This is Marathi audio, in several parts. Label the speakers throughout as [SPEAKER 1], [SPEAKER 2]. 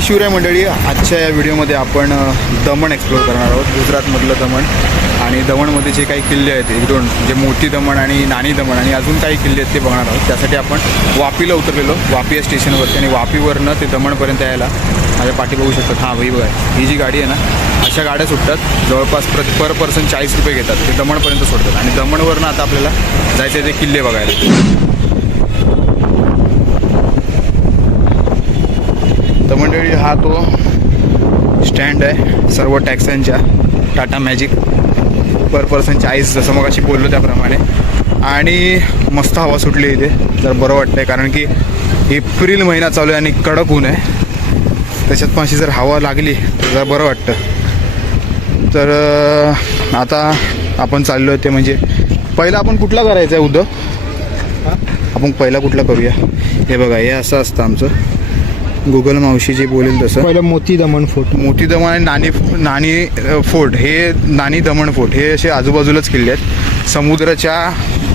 [SPEAKER 1] जय शिवराय मंडळी. आजच्या या व्हिडिओमध्ये आपण दमण एक्सप्लोर करणार आहोत. गुजरातमधलं दमण. आणि दमणमध्ये जे काही किल्ले आहेत एक दोन जे मोठी दमण आणि नाणी दमण आणि अजून काही किल्ले आहेत ते बघणार आहोत. त्यासाठी आपण वापीला उतरलेलो. वापी या स्टेशनवरती आणि वापीवरनं ते दमणपर्यंत यायला माझ्या पाठी बघू शकतात. हां भाई बघा. ही जी गाडी आहे ना अशा गाड्या सुटतात. जवळपास प्र पर पर्सन चाळीस रुपये घेतात. ते दमणपर्यंत सोडतात. आणि दमणवरनं आता आपल्याला जायचे ते किल्ले बघायला. तर मंडळी हा तो स्टँड आहे सर्व टॅक्स्यांच्या टाटा मॅजिक पर पर्सन चाळीस जसं मग अशी बोललो त्याप्रमाणे. आणि मस्त हवा सुटली इथे. तर बरं वाटतंय कारण की एप्रिल महिना चालू आहे आणि कडक ऊन आहे. त्याच्यात पण अशी जर हवा लागली तर जरा बरं वाटतं. तर आता आपण चाललो आहे ते म्हणजे पहिला आपण कुठला करायचा आहे उद्धव आपण पहिला कुठला करूया? हे बघा हे असं असतं आमचं. गुगल मावशी जे बोलेल तसं.
[SPEAKER 2] पहिलं मोती दमण फोर्ट.
[SPEAKER 1] मोती दमण आणि नाणी नाणी फोर्ट हे नाणी दमण फोर्ट हे असे आजूबाजूलाच किल्ले आहेत. समुद्राच्या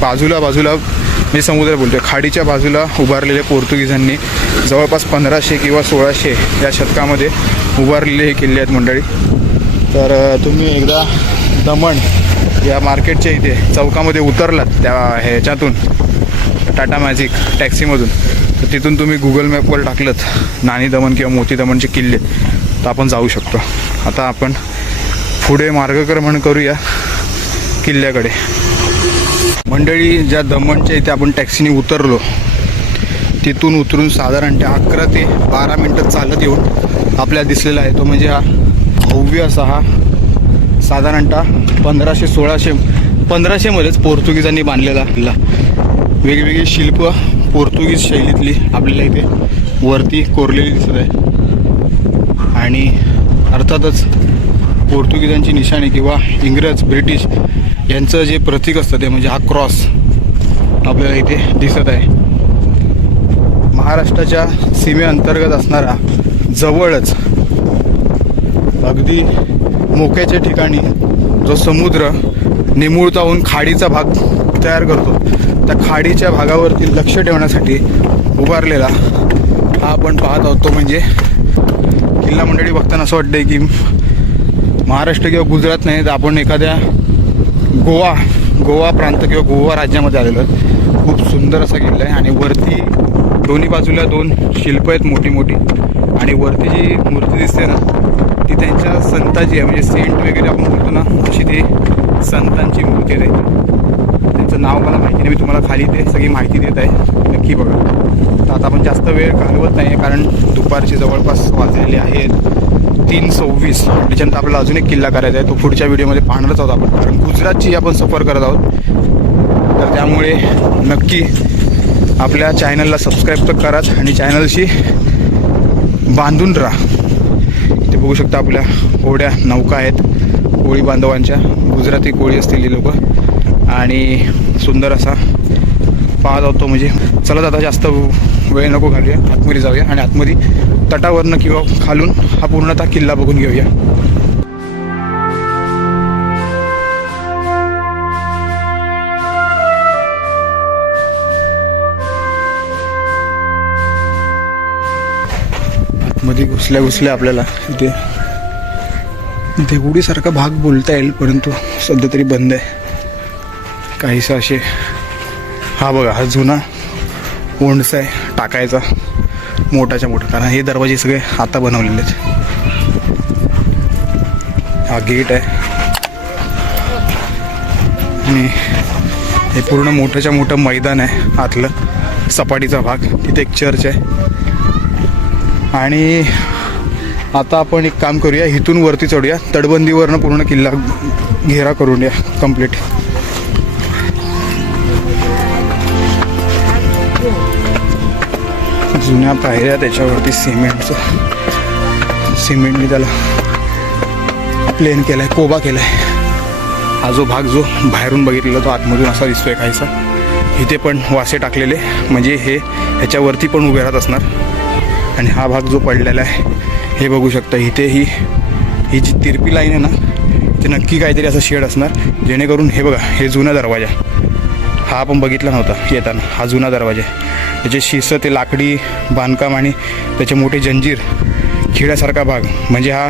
[SPEAKER 1] बाजूला बाजूला म्हणजे समुद्र बोलतोय खाडीच्या बाजूला उभारलेले पोर्तुगीजांनी जवळपास पंधराशे किंवा सोळाशे या शतकामध्ये उभारलेले हे किल्ले आहेत मंडळी. तर तुम्ही एकदा दमण या मार्केटच्या इथे चौकामध्ये उतरलात त्या ह्याच्यातून टाटा मॅजिक टॅक्सीमधून. तर तिथून तुम्ही गुगल मॅपवर टाकलं नाणी दमन किंवा मोती दमनचे किल्ले तर आपण जाऊ शकतो. आता आपण पुढे मार्गक्रमण करूया किल्ल्याकडे. मंडळी ज्या दमणच्या इथे आपण टॅक्सीने उतरलो तिथून उतरून साधारणतः अकरा ते बारा मिनटं चालत येऊन आपल्याला दिसलेला आहे. तो म्हणजे हा भव्य असा हा साधारणतः पंधराशे सोळाशे पंधराशेमध्येच पोर्तुगीजांनी बांधलेला किल्ला. वेगवेगळी शिल्प पोर्तुगीज शैलीतली आपल्याला इथे वरती कोरलेली दिसत आहे. आणि अर्थातच पोर्तुगीजांची निशाणी किंवा इंग्रज ब्रिटिश यांचं जे प्रतीक असतं ते म्हणजे हा क्रॉस आपल्याला इथे दिसत आहे. महाराष्ट्राच्या सीमेअंतर्गत असणारा जवळच अगदी मोक्याच्या ठिकाणी जो समुद्र निमुळता होऊन खाडीचा भाग तयार करतो त्या खाडीच्या भागावरती लक्ष ठेवण्यासाठी उभारलेला हा आपण पाहत आहोत तो म्हणजे किल्ला मंडळी बघताना असं वाटतंय की महाराष्ट्र किंवा गुजरात नाही तर आपण एखाद्या गोवा गोवा प्रांत किंवा गोवा राज्यामध्ये आलेलो खूप सुंदर असा किल्ला आहे आणि वरती दोन्ही बाजूला दोन शिल्प आहेत मोठी मोठी. आणि वरती जी मूर्ती दिसते ना ती त्यांच्या संताची आहे. म्हणजे सेंट वगैरे आपण बोलतो ना तशी ती संतांची मूर्ती आहे. त्यांचं नाव मला माहिती नाही मी तुम्हाला खाली ते सगळी माहिती देत आहे. नक्की बघा. तर आता आपण जास्त वेळ घालवत नाही आहे कारण दुपारचे जवळपास वाजलेले आहेत तीन सव्वीस. त्याच्यानंतर आपल्याला अजून एक किल्ला करायचा आहे तो पुढच्या व्हिडिओमध्ये पाहणारच आहोत आपण कारण गुजरातची आपण सफर करत आहोत. तर त्यामुळे नक्की आपल्या चॅनलला सबस्क्राईब तर कराच आणि चॅनलशी बांधून राहा. ते बघू शकता आपल्या होड्या नौका आहेत कोळी बांधवांच्या गुजराती कोळी असतील लोक. आणि सुंदर असा पाहत होतो म्हणजे चला आता जास्त वेळ नको घालूया. आतमध्ये जाऊया आणि आतमध्ये तटावरनं किंवा खालून हा पूर्णतः किल्ला बघून घेऊया. आतमध्ये घुसल्या घुसल्या आपल्याला इथे देवडीसारखा भाग बोलता येईल परंतु सध्या तरी बंद आहे. काहीसा असे. हा बघा हा जुना ओंडसा आहे टाकायचा. मोठाच्या मोठा कारण हे दरवाजे सगळे आता बनवलेले आहेत. हा गेट आहे. आणि हे पूर्ण मोठंच्या मोठं मैदान आहे आतलं. सपाटीचा भाग तिथे एक चर्च आहे. आणि आता आपण एक काम करूया इथून वरती चढूया. तटबंदीवरनं पूर्ण किल्ला घेरा करून या कंप्लीट जुन्या पायऱ्या त्याच्यावरती सिमेंटचं सिमेंटने त्याला प्लेन केलाय कोबा आहे हा जो भाग जो बाहेरून बघितलेला तो आतमधून असा दिसतोय काहीसा. इथे पण वासे टाकलेले म्हणजे हे ह्याच्यावरती पण उभे राहत असणार. आणि हा भाग जो पडलेला आहे हे बघू शकता इथे ही ही जी तिरपी लाईन आहे ना ते नक्की काहीतरी असं शेड असणार. जेणेकरून हे बघा हे जुना दरवाजा. हा आपण बघितला नव्हता येताना हा जुना दरवाजा आहे. त्याचे शिस ते लाकडी बांधकाम आणि त्याचे मोठे जंजीर खिड्यासारखा भाग. म्हणजे हा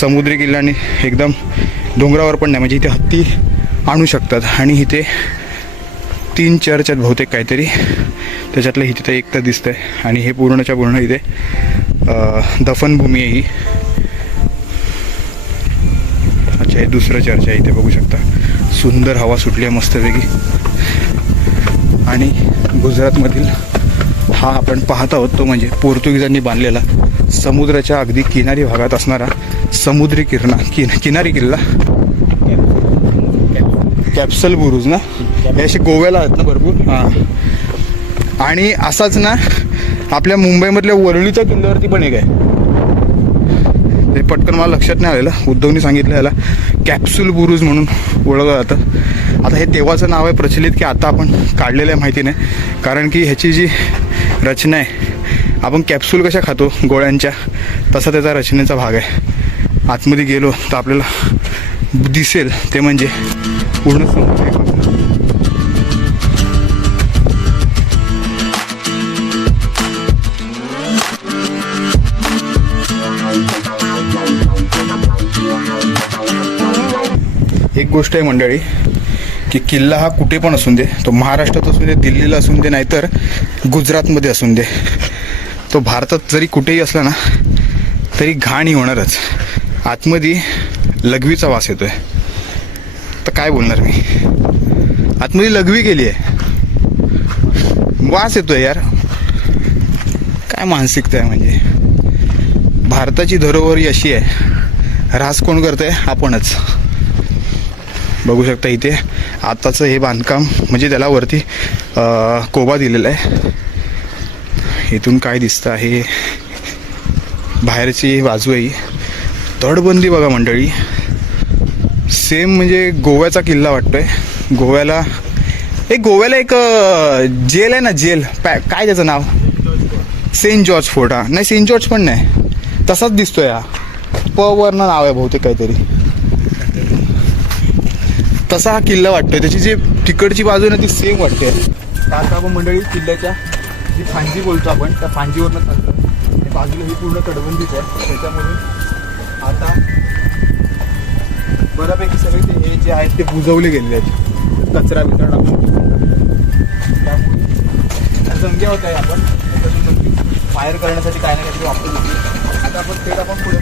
[SPEAKER 1] समुद्री किल्ल्याने एकदम डोंगरावर पण नाही म्हणजे इथे हत्ती आणू शकतात. आणि इथे तीन चर्च आहेत बहुतेक काहीतरी. त्याच्यातलं इथे तर एक तर आहे आणि हे पूर्णच्या पूर्ण इथे दफनभूमी आहे ही. अच्छा हे दुसरं चर्च आहे. इथे बघू शकता. सुंदर हवा सुटली आहे मस्तपैकी. आणि गुजरातमधील हा आपण पाहत आहोत तो म्हणजे पोर्तुगीजांनी बांधलेला समुद्राच्या अगदी किनारी भागात असणारा समुद्री किरणा कि किनारी किल्ला. कॅप्सल बुरुज ना? हे असे गोव्याला आहेत ना भरपूर? हां. आणि असाच ना आपल्या मुंबईमधल्या वरळीच्या किल्ल्यावरती पण एक आहे. ते पटकन मला लक्षात नाही आलेलं. उद्धवनी सांगितलं याला. कॅप्सूल बुरुज म्हणून ओळखलं जातं. आता हे तेव्हाचं नाव आहे प्रचलित की आता आपण काढलेलं आहे माहिती नाही कारण की ह्याची जी रचना आहे आपण कॅप्सूल कशा खातो? गोळ्यांच्या. तसा त्याचा रचनेचा भाग आहे. आतमध्ये गेलो तर आपल्याला दिसेल ते म्हणजे पूर्ण एक गोष्ट आहे मंडळी की किल्ला हा कुठे पण असून दे तो महाराष्ट्रात असून दे दिल्लीला असून दे नाहीतर गुजरातमध्ये असून दे तो भारतात जरी कुठेही असला ना तरी घाण ही होणारच. आतमध्ये लघवीचा वास येतोय. तर काय बोलणार मी? आतमध्ये लघवी केली आहे. वास येतोय यार. काय मानसिकता आहे म्हणजे? भारताची धरोहर अशी आहे. ऱ्हास कोण करतोय? आपणच. बघू शकता इथे. आताचं हे बांधकाम म्हणजे त्याला वरती कोबा दिलेला आहे. इथून काय दिसतं आहे? बाहेरची बाजू आहे तडबंदी बघा मंडळी. सेम म्हणजे गोव्याचा किल्ला वाटतोय. गोव्याला एक गोव्याला एक जेल आहे ना जेल. पॅ काय त्याचं नाव? Saint George fort. हा नाही सेंट जॉर्ज पण नाही. तसाच दिसतोय हा. प वरनं नाव आहे बहुतेक काहीतरी. तसा हा किल्ला वाटतोय. त्याची जी तिकडची बाजू आहे ना ती सेम वाटते. आता आपण मंडळी किल्ल्याच्या जी फांजी बोलतो आपण त्या फांजीवरनं चालतो. बाजूला ही पूर्ण तटबंदीच आहे. त्याच्यामुळे आता बऱ्यापैकी सगळे ते हे जे आहेत ते बुजवले गेलेले आहेत. कचरा बिचरा टाकून त्यामुळे संख्या होत आहे आपण. फायर करण्यासाठी काय ना काहीतरी वापरत होती आता आपण थेट आपण पुढे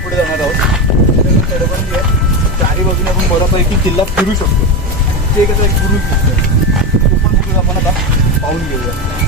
[SPEAKER 1] आपण बऱ्यापैकी किल्ला फिरू शकतो. ते कसं एक बुरुज दिसतोय. तो पण बुरुज आपण आता. पाहून घेऊया.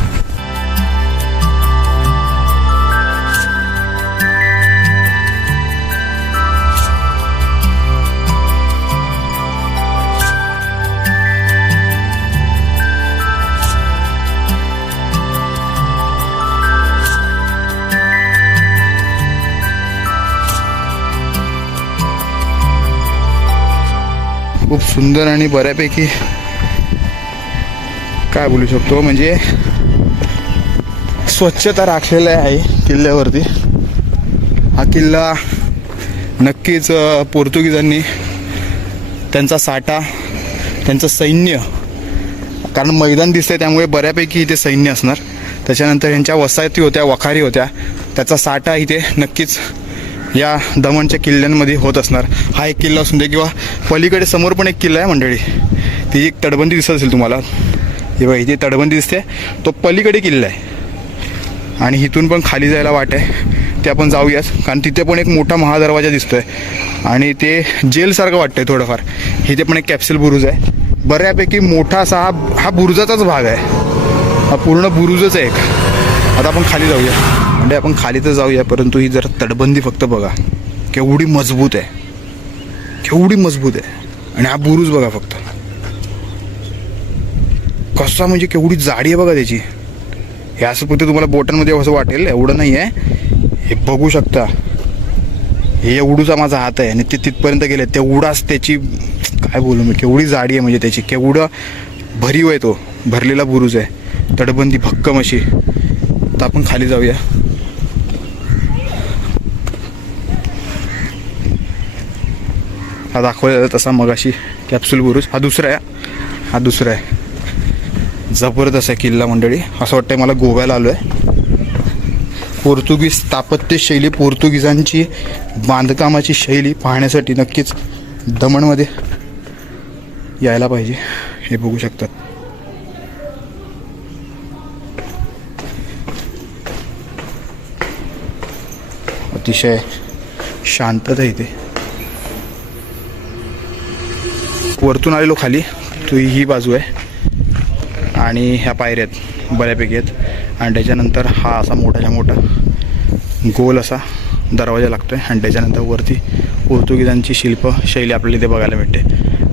[SPEAKER 1] खूप सुंदर आणि बऱ्यापैकी काय बोलू शकतो म्हणजे स्वच्छता राखलेला आहे किल्ल्यावरती. हा किल्ला नक्कीच पोर्तुगीजांनी त्यांचा साठा त्यांचं सैन्य कारण मैदान दिसतंय त्यामुळे बऱ्यापैकी इथे सैन्य असणार. त्याच्यानंतर यांच्या वसाहती होत्या वखारी होत्या. त्याचा साठा इथे नक्कीच या दमणच्या किल्ल्यांमध्ये होत असणार. हा एक किल्ला असून दे किंवा पलीकडे समोर पण एक किल्ला आहे मंडळी. ती एक तटबंदी दिसत असेल तुम्हाला. हे बघा इथे तटबंदी दिसते. तो पलीकडे किल्ला आहे. आणि इथून पण खाली जायला वाट आहे. ते आपण जाऊयाच कारण तिथे पण एक मोठा महादरवाजा दिसतो आहे आणि ते जेलसारखं वाटतंय थोडंफार. इथे पण एक कॅप्सूल बुरुज आहे. बऱ्यापैकी मोठा असा हा हा बुरुजाचाच भाग आहे. हा पूर्ण बुरुजच आहे एक. आता आपण खाली जाऊया. म्हणजे आपण खाली तर जाऊया परंतु ही जरा तटबंदी फक्त बघा. केवढी मजबूत आहे. केवढी मजबूत आहे. आणि हा बुरुज बघा फक्त. कसा म्हणजे केवढी जाडी आहे बघा त्याची. हे असं फक्त तुम्हाला बोटांमध्ये असं वाटेल एवढं नाही आहे. हे बघू शकता. हे एवढूचा माझा हात आहे आणि ते तिथपर्यंत गेले तेवढाच त्याची काय बोलू मी केवढी जाडी आहे म्हणजे त्याची. केवढं भरीव आहे तो भरलेला बुरुज आहे. तटबंदी भक्कम अशी. तर आपण खाली जाऊया. हा दाखवलेला तसा मगाशी कॅप्सूल बुरुज हा दुसरा आहे. हा दुसरा आहे. जबरदस्त आहे किल्ला मंडळी. असं वाटतंय मला गोव्याला आलो आहे पोर्तुगीज स्थापत्य शैली पोर्तुगीजांची बांधकामाची शैली पाहण्यासाठी नक्कीच दमणमध्ये यायला पाहिजे. हे बघू शकतात. अतिशय शांतता इथे. वरतून आलेलो खाली. तो ही बाजू आहे. आणि ह्या पायऱ्या आहेत. बऱ्यापैकी आहेत. आणि त्याच्यानंतर हा असा मोठाच्या मोठा गोल असा दरवाजा लागतो आहे आणि त्याच्यानंतर वरती पोर्तुगीजांची शिल्प शैली आपल्याला इथे बघायला मिळते.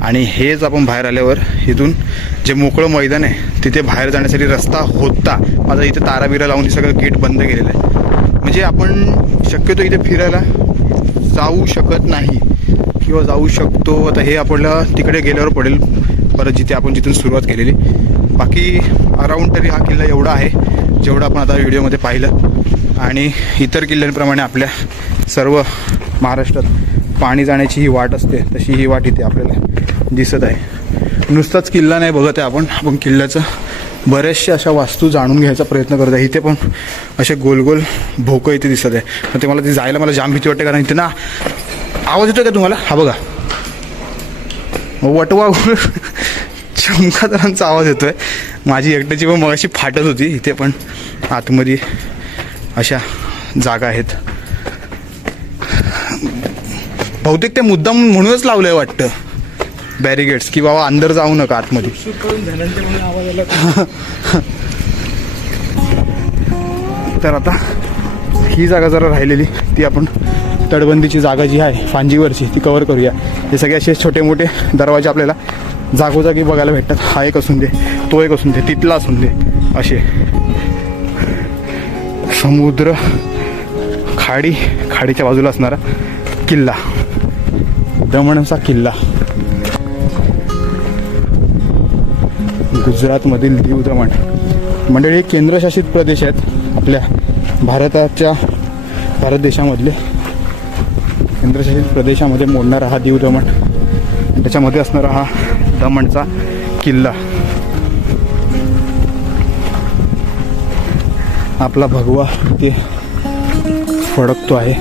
[SPEAKER 1] आणि हेच आपण बाहेर आल्यावर इथून जे मोकळं मैदान आहे तिथे बाहेर जाण्यासाठी रस्ता होता. माझा इथे ताराबिरा लावून हे सगळं गेट बंद केलेलं आहे. म्हणजे आपण शक्यतो इथे फिरायला जाऊ शकत नाही. किंवा जाऊ शकतो. आता हे आपल्याला तिकडे गेल्यावर पडेल. परत जिथे आपण जिथून सुरुवात केलेली. बाकी अराऊंड तरी हा किल्ला एवढा आहे जेवढा आपण आता व्हिडिओमध्ये पाहिलं. आणि इतर किल्ल्यांप्रमाणे आपल्या सर्व महाराष्ट्रात पाणी जाण्याची ही वाट असते. तशी ही वाट इथे आपल्याला दिसत आहे. नुसताच किल्ला नाही बघत आहे आपण. आपण किल्ल्याचं बऱ्याचशा अशा वास्तू जाणून घ्यायचा प्रयत्न करत आहे. इथे पण असे गोल गोल भोकं इथे दिसत आहे. पण ते मला ते जायला मला जाम भीती वाटते. कारण इथे ना आवाज येतोय का तुम्हाला? हा बघा. वटवा चमकादारांचा आवाज येतोय. माझी एकट्याची पण मगाशी फाटत होती. इथे पण आतमध्ये अशा जागा आहेत. बहुतेक ते मुद्दाम म्हणूनच लावलंय वाटतं. बॅरिगेड्स की बाबा अंदर जाऊ नका आतमध्ये. तर आता ही जागा जरा राहिलेली ती आपण तटबंदीची जागा जी आहे फांजीवरची ती कवर करूया. हे सगळे असे छोटे मोठे दरवाजे आपल्याला जागोजागी बघायला भेटतात. हा एक असून दे तो एक असून दे तिथला असून दे असे. समुद्र खाडी खाडीच्या बाजूला असणारा किल्ला. दमणचा किल्ला. गुजरातमधील दीव दमण. मंडळी हे केंद्रशासित प्रदेश आहेत आपल्या भारताच्या भारत देशामधले. केंद्रशासित प्रदेशामध्ये मोडणारा हा दीव दमण. त्याच्यामध्ये असणारा हा दमणचा किल्ला. आपला भगवा ते फडकतो आहे.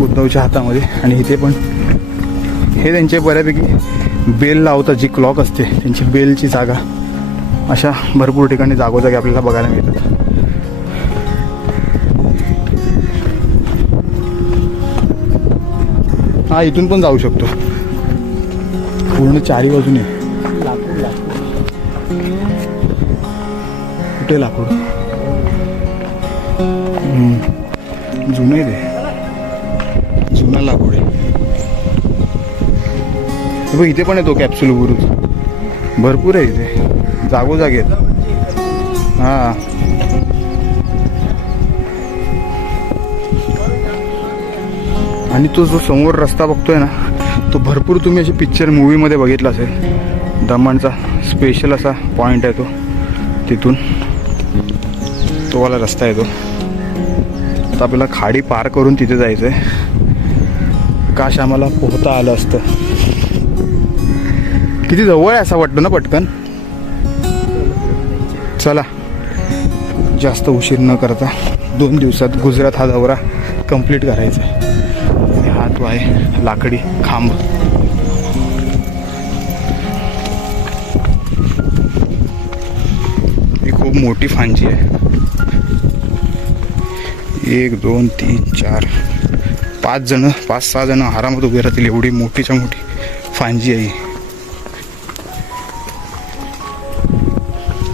[SPEAKER 1] उद्धवच्या हातामध्ये. आणि इथे पण हे त्यांचे बऱ्यापैकी बेल लावतात जी क्लॉक असते त्यांची बेलची जागा अशा भरपूर ठिकाणी जागोजागी आपल्याला बघायला मिळतात. हा इथून पण जाऊ शकतो. पूर्ण चारी बाजूने. कुठे लाकूड? हम्म. जुनं आहे ते. जुना लाकूड आहे. बघ इथे पण येतो कॅप्सूल बुरुज भरपूर आहे इथे. जागोजागी आहेत. हां. आणि तो जो समोर रस्ता बघतोय ना तो भरपूर तुम्ही असे पिक्चर मूवीमध्ये बघितला असेल. दमणचा स्पेशल असा पॉईंट आहे तो. तिथून तो वाला रस्ता येतो तो. आता आपल्याला खाडी पार करून तिथे जायचं आहे काश आम्हाला पोहता आलं असतं. किती जवळ आहे असं वाटतं ना पटकन? चला जास्त उशीर न करता दोन दिवसात गुजरात हा दौरा कंप्लीट करायचा आहे. तो आहे लाकडी खांब. ही खूप मोठी फांजी आहे. एक दोन तीन चार पाच जण पाच सहा जण आरामात उभे राहतील. एवढी मोठीच्या मोठी फांजी आहे ही.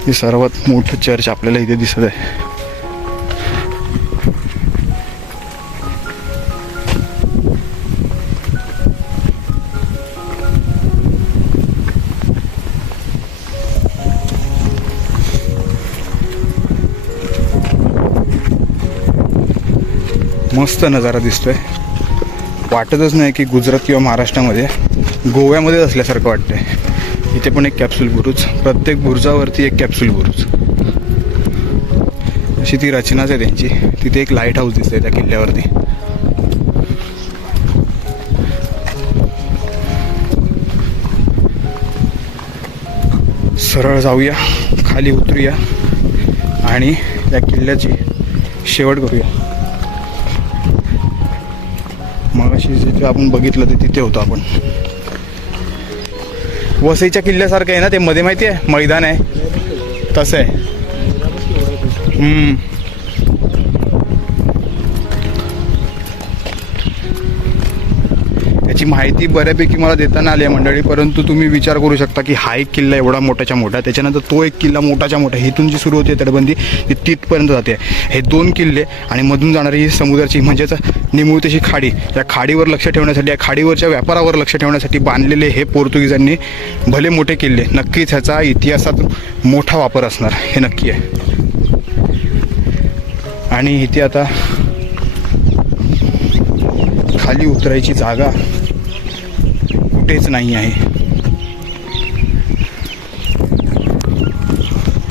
[SPEAKER 1] हे सर्वात मोठं चर्च आपल्याला इथे दिसत आहे. मस्त नजारा दिसतोय. वाटतच नाही की गुजरात किंवा महाराष्ट्रामध्ये गोव्यामध्ये असल्यासारखं वाटतंय. इथे पण एक कॅप्सूल बुरुज प्रत्येक बुरुजावरती एक कॅप्सूल बुरुज. अशी ती रचनाच आहे त्यांची. तिथे एक लाइट हाऊस दिसतंय त्या किल्ल्यावरती. सरळ जाऊया खाली उतरूया आणि या किल्ल्याची शेवट करूया. मगाशी जिथे आपण बघितलं ते तिथे होतो आपण. वसईच्या किल्ल्यासारखं आहे ना ते मध्ये माहिती आहे? मैदान आहे. तसं आहे. याची माहिती बऱ्यापैकी मला देताना आली आहे मंडळी परंतु तुम्ही विचार करू शकता की हा एक किल्ला एवढा मोठ्याच्या मोठा त्याच्यानंतर तो एक किल्ला मोठाच्या मोठा इथून जी सुरू होते तटबंदी ती तिथपर्यंत जाते हे दोन किल्ले आणि मधून जाणारी ही समुद्राची म्हणजेच निमुळतेची खाडी या खाडीवर लक्ष ठेवण्यासाठी या खाडीवरच्या व्यापारावर लक्ष ठेवण्यासाठी बांधलेले हे पोर्तुगीजांनी भले मोठे किल्ले नक्कीच ह्याचा इतिहासात मोठा वापर असणार. हे नक्की आहे. आणि इथे आता खाली उतरायची जागा कुठेच नाही आहे.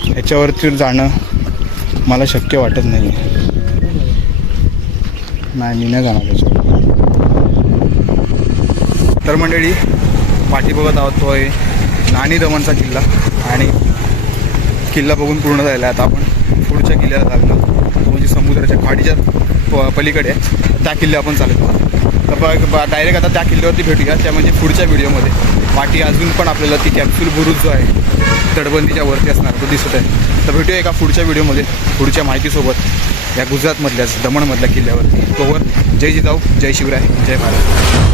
[SPEAKER 1] याच्यावरती जाणं मला शक्य वाटत नाही नाही मी नाही जाणार त्याच्यावर तर मंडळी पाठी बघत आहोत तो आहे नाणी दमनचा किल्ला आणि किल्ला बघून पूर्ण झालेला आता आपण पुढच्या किल्ल्याला चालणार तो म्हणजे समुद्राच्या खाडीच्या प- पलीकडे आहे. त्या किल्ल्या आपण चालत आहोत. तर डायरेक्ट आता त्या किल्ल्यावरती भेटूया. त्या म्हणजे पुढच्या व्हिडिओमध्ये. पाठी अजून पण आपल्याला ती कॅप्सूल बुरुज जो आहे तडबंदीच्या वरती असणार तो दिसत आहे. तर भेटूया एका पुढच्या व्हिडिओमध्ये पुढच्या माहितीसोबत. या गुजरातमधल्याच दमणमधल्या किल्ल्यावरती. तोवर जय जिजाऊ जय शिवराय जय भारत.